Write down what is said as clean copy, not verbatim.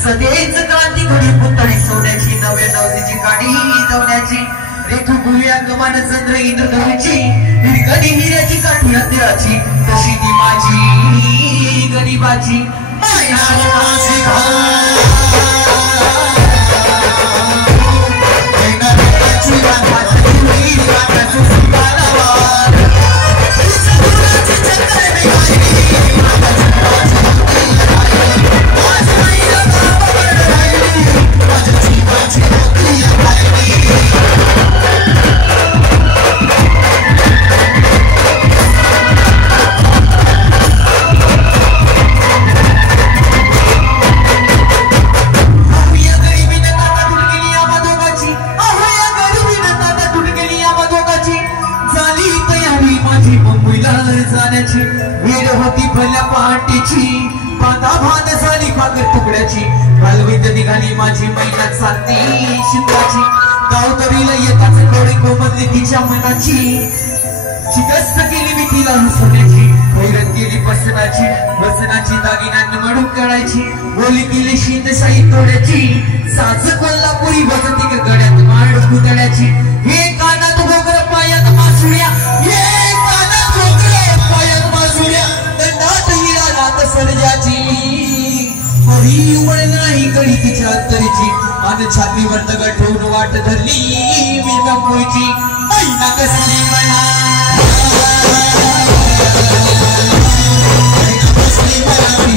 सदेच क्रांती घडी पुतळी सोन्याची नव्या नवतीची गाडी दवण्याची रेखू गुया गमान चंद्र इंद्र धनुची हिरकणी हिऱ्याची काठी हत्याची तशी ती माझी गरीबाची वीर होती भल्या पहाटेची बांधा भान झाली भाकर तुकड्याची हलवीत निघाली माझी मैना चालती शिंदाची गावतरीला येताच डोळे कोमलली तिच्या मनाची शिकस्त केली मी तिला हसण्याची हैरत केली वसनाची दागिन्यांनी मडून काढायची बोली केली शिंदशाही तोड्याची साज कोल्हापुरी बसती गड्यात मांड पुतळ्याची हे कानात घोगर पायात मासुळ्या हरी उमळ नाही कडी तिच्या अंतरीची आणि छातीवर दगड ठेवून वाट धरली मी कंपोईची मैना कसली म्हणा कसली म्हणा